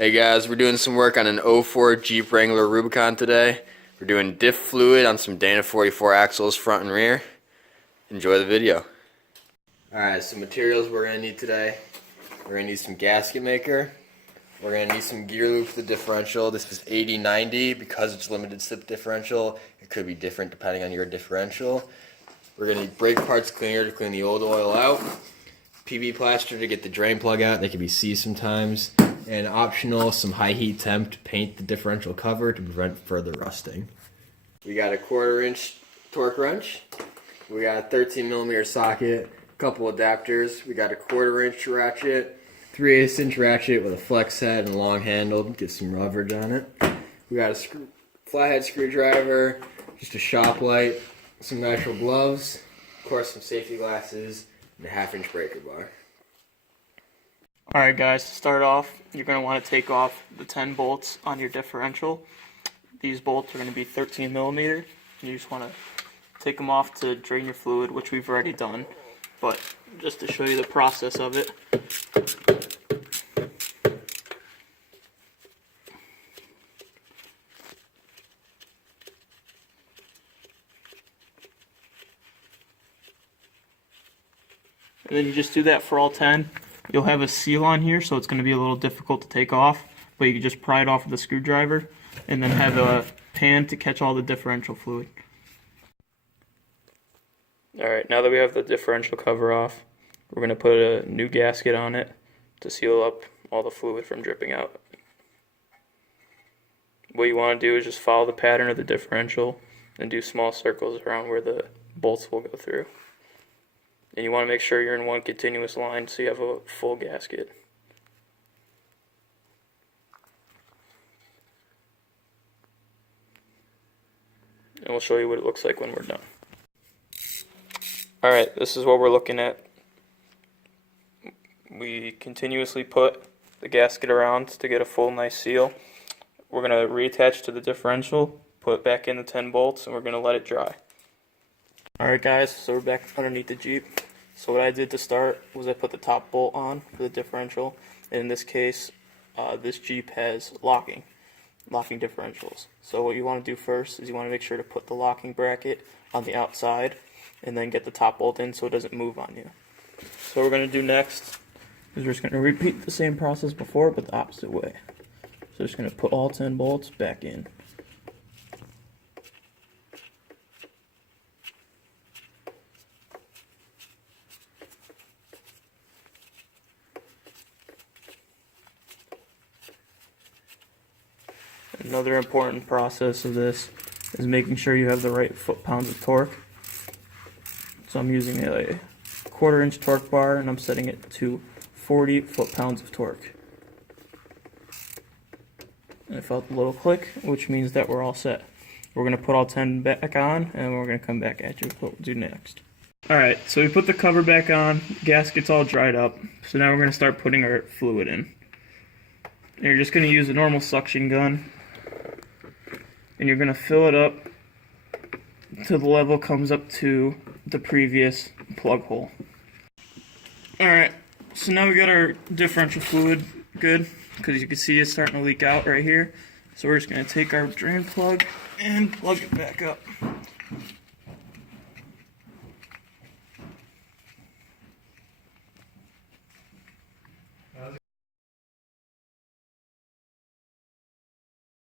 Hey guys, we're doing some work on an '04 Jeep Wrangler Rubicon today. We're doing diff fluid on some Dana 44 axles front and rear. Enjoy the video. Alright, so materials we're going to need today. We're going to need some gasket maker. We're going to need some gear lube for the differential. This is 80/90 because it's limited slip differential. It could be different depending on your differential. We're going to need brake parts cleaner to clean the old oil out. PB plaster to get the drain plug out. They can be seized sometimes. And optional, some high heat temp to paint the differential cover to prevent further rusting. We got a 1/4 inch torque wrench. We got a 13mm socket, a couple adapters. We got a 1/4 inch ratchet, 3/8 inch ratchet with a flex head and long handle to get some leverage on it. We got a flathead screwdriver, just a shop light, some natural gloves, of course some safety glasses, and a 1/2 inch breaker bar. Alright guys, to start off, you're going to want to take off the 10 bolts on your differential. These bolts are going to be 13mm, and you just want to take them off to drain your fluid, which we've already done. But just to show you the process of it. And then you just do that for all 10. You'll have a seal on here, so it's going to be a little difficult to take off, but you can just pry it off with a screwdriver and then have a pan to catch all the differential fluid. Alright, now that we have the differential cover off, we're going to put a new gasket on it to seal up all the fluid from dripping out. What you want to do is just follow the pattern of the differential and do small circles around where the bolts will go through. And you want to make sure you're in one continuous line so you have a full gasket. And we'll show you what it looks like when we're done. Alright, this is what we're looking at. We continuously put the gasket around to get a full nice seal. We're going to reattach to the differential, put back in the 10 bolts, and we're going to let it dry. Alright guys, so we're back underneath the Jeep. So what I did to start was I put the top bolt on for the differential. And in this case, this Jeep has locking differentials. So what you want to do first is you want to make sure to put the locking bracket on the outside and then get the top bolt in so it doesn't move on you. So what we're going to do next is we're just going to repeat the same process before but the opposite way. So just going to put all 10 bolts back in. Another important process of this is making sure you have the right foot-pounds of torque. So I'm using a 1/4 inch torque bar and I'm setting it to 40 foot-pounds of torque. And I felt a little click, which means that we're all set. We're going to put all 10 back on and we're going to come back at you with what we'll do next. Alright, so we put the cover back on, gasket's all dried up, so now we're going to start putting our fluid in. And you're just going to use a normal suction gun. And you're going to fill it up till the level comes up to the previous plug hole. Alright, so now we got our differential fluid good, because you can see it's starting to leak out right here. So we're just going to take our drain plug and plug it back up.